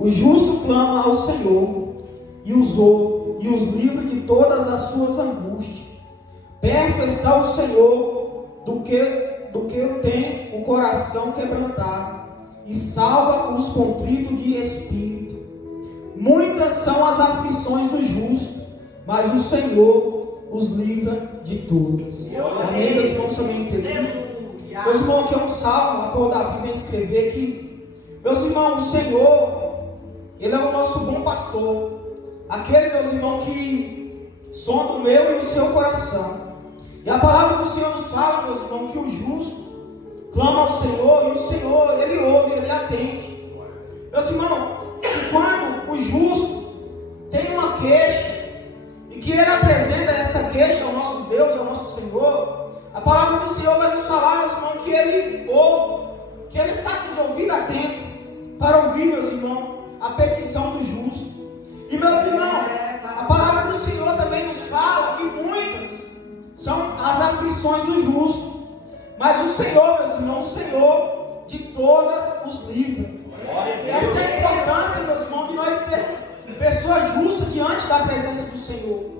O justo clama ao Senhor e os ouve e os livra de todas as suas angústias. Perto está o Senhor do que tem o coração quebrantado e salva os contritos de espírito. Muitas são as aflições dos justos, mas o Senhor os livra de todas. Amém, meus irmãos, também entendido? Meus irmãos, aqui é um salmo a qual Davi vem escrever aqui. Meus irmãos, o Senhor, Ele é o nosso bom pastor. Aquele, meus irmãos, que sonda o meu e o seu coração. E a palavra do Senhor nos fala, meus irmãos, que o justo clama ao Senhor e o Senhor, Ele ouve, Ele atende. Meus irmãos, e quando o justo tem uma queixa e que ele apresenta essa queixa ao nosso Deus, ao nosso Senhor, a palavra do Senhor vai nos falar, meus irmãos, que Ele ouve, que Ele está com os ouvidos atentos para ouvir, meus irmãos, a petição do justo. E, meus irmãos, a palavra do Senhor também nos fala que muitas são as aflições do justo, mas o Senhor, meus irmãos, o Senhor de todas os livra. Essa é a importância, meus irmãos, de nós sermos pessoas justas diante da presença do Senhor.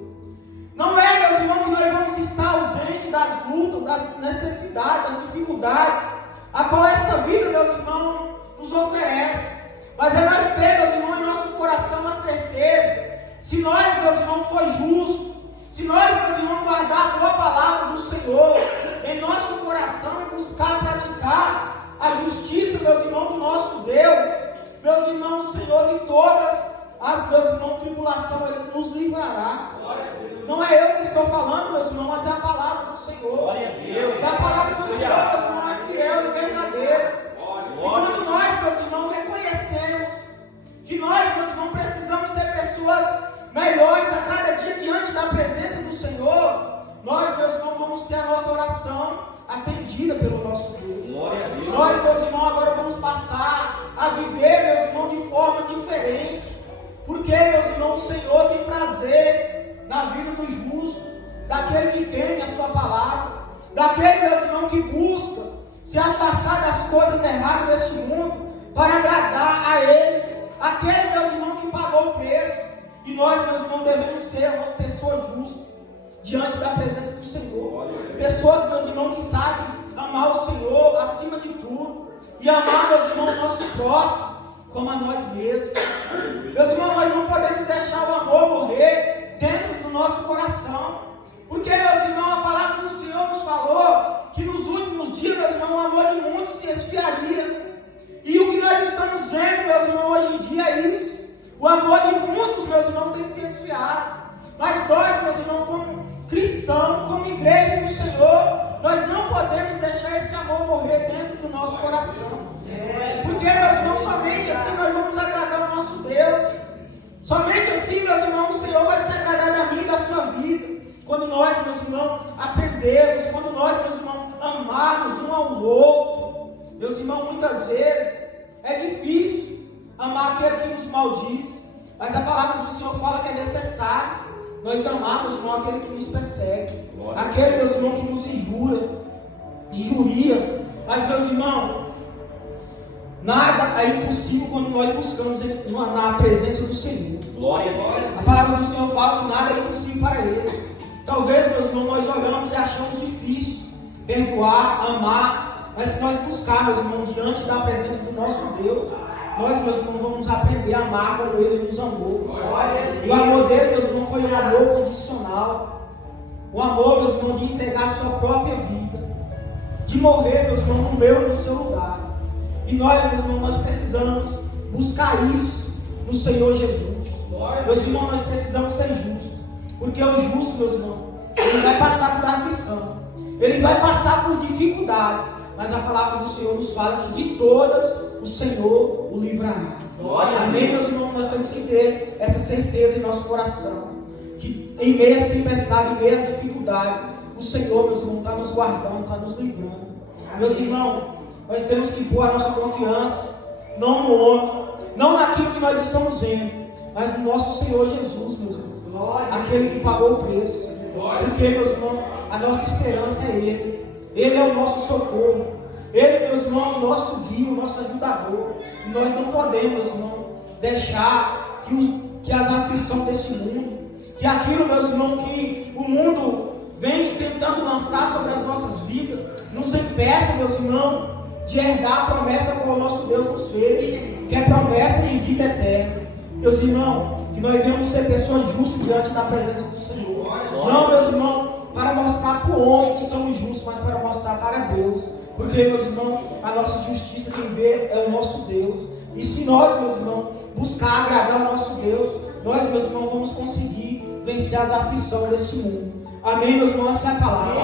Não é, meus irmãos, que nós vamos estar ausentes das lutas, das necessidades, das dificuldades, a qual esta vida, meus irmãos, nos oferece. Mas é nós ter, meus irmãos, em nosso coração a certeza, se nós, meus irmãos, for justo, se nós, meus irmãos, guardar a boa palavra do Senhor em nosso coração e buscar praticar a justiça, meus irmãos, do nosso Deus, meus irmãos, o Senhor de todas as, meus irmãos, tribulação, Ele nos livrará. Não é eu que estou falando, meus irmãos, mas é a palavra do Senhor. E a palavra do Senhor, meus irmãos, é fiel e verdadeira. E quando nós, meus irmãos, reconhecemos que nós, meus irmãos, precisamos ser pessoas melhores a cada dia diante da presença do Senhor, nós, meus irmãos, vamos ter a nossa oração atendida pelo nosso Deus. Nós, meus irmãos, agora vamos passar a viver, meus irmãos, de forma diferente. Porque, meus irmãos, o Senhor tem prazer na vida dos justos, daquele que teme a sua palavra, daquele, meus irmãos, que busca se afastar das coisas erradas deste mundo para agradar a Ele, aquele, meus irmãos, que pagou o preço. E nós, meus irmãos, devemos ser uma pessoa justa diante da presença do Senhor. Pessoas, meus irmãos, que sabem amar o Senhor acima de tudo e amar, meus irmãos, o nosso próximo como a nós mesmos. Meus irmãos, nós não podemos deixar o amor morrer dentro do nosso coração. Porque, meus irmãos, a palavra do Senhor nos falou que nos últimos dias, meus irmãos, o amor de muitos se esfriaria. E o que nós estamos vendo, meus irmãos, hoje em dia é isso. O amor de muitos, meus irmãos, tem se esfriado. Mas nós, meus irmãos, como cristãos, como igreja do Senhor, nós não podemos deixar esse amor morrer dentro do nosso coração. Porque, meus irmãos, somente assim nós vamos agradar o nosso Deus. Somente assim, meus irmãos, o Senhor vai se agradar da minha e da sua vida. Quando nós, meus irmãos, aprendermos, quando nós, meus irmãos, amarmos um ao outro. Meus irmãos, muitas vezes é difícil amar aquele que nos maldiz, mas a palavra do Senhor fala que é necessário nós amarmos, irmão, aquele que nos persegue, aquele, meus irmãos, que nos injuria. Mas, meus irmãos, nada é impossível quando nós buscamos na presença do Senhor. Glória a Deus. A palavra do Senhor fala que nada é impossível para Ele. Talvez, meus irmãos, nós olhamos e achamos difícil perdoar, amar, mas se nós buscarmos, irmãos, diante da presença do nosso Deus, nós, meus irmãos, vamos aprender a amar como Ele nos amou. E o amor dele, meus irmãos, foi um amor condicional. O amor, meus irmãos, de entregar a sua própria vida, de morrer, meus irmãos, no meu e no seu lugar. E nós, meus irmãos, nós precisamos buscar isso no Senhor Jesus. Meus irmãos, nós precisamos ser justos. Porque o justo, meus irmãos, ele vai passar por aflição, ele vai passar por dificuldade, mas a palavra do Senhor nos fala que de todas o Senhor o livrará. Amém, meus irmãos? Nós temos que ter essa certeza em nosso coração, que em meio às tempestades, em meio às dificuldades, o Senhor, meus irmãos, está nos guardando, está nos livrando. Meus irmãos, nós temos que pôr a nossa confiança não no homem, não naquilo que nós estamos vendo, mas no nosso Senhor Jesus, meus irmãos. Aquele que pagou o preço. Porque, meus irmãos, a nossa esperança é Ele. Ele é o nosso socorro. Ele, meus irmãos, é o nosso guia, o nosso ajudador. E nós não podemos, meus irmãos, deixar que as aflições desse mundo, que aquilo, meus irmãos, que o mundo vem tentando lançar sobre as nossas vidas, nos impeça, meus irmãos, de herdar a promessa que o nosso Deus nos fez, que é promessa de vida eterna. Meus irmãos, que nós venhamos ser pessoas justas diante da presença do Senhor. Não, meus irmãos, para mostrar para o homem que somos justos, mas para mostrar para Deus. Porque, meus irmãos, a nossa justiça quem vê é o nosso Deus. E se nós, meus irmãos, buscar agradar o nosso Deus, nós, meus irmãos, vamos conseguir vencer as aflições desse mundo. Amém, meus irmãos? Essa é a palavra.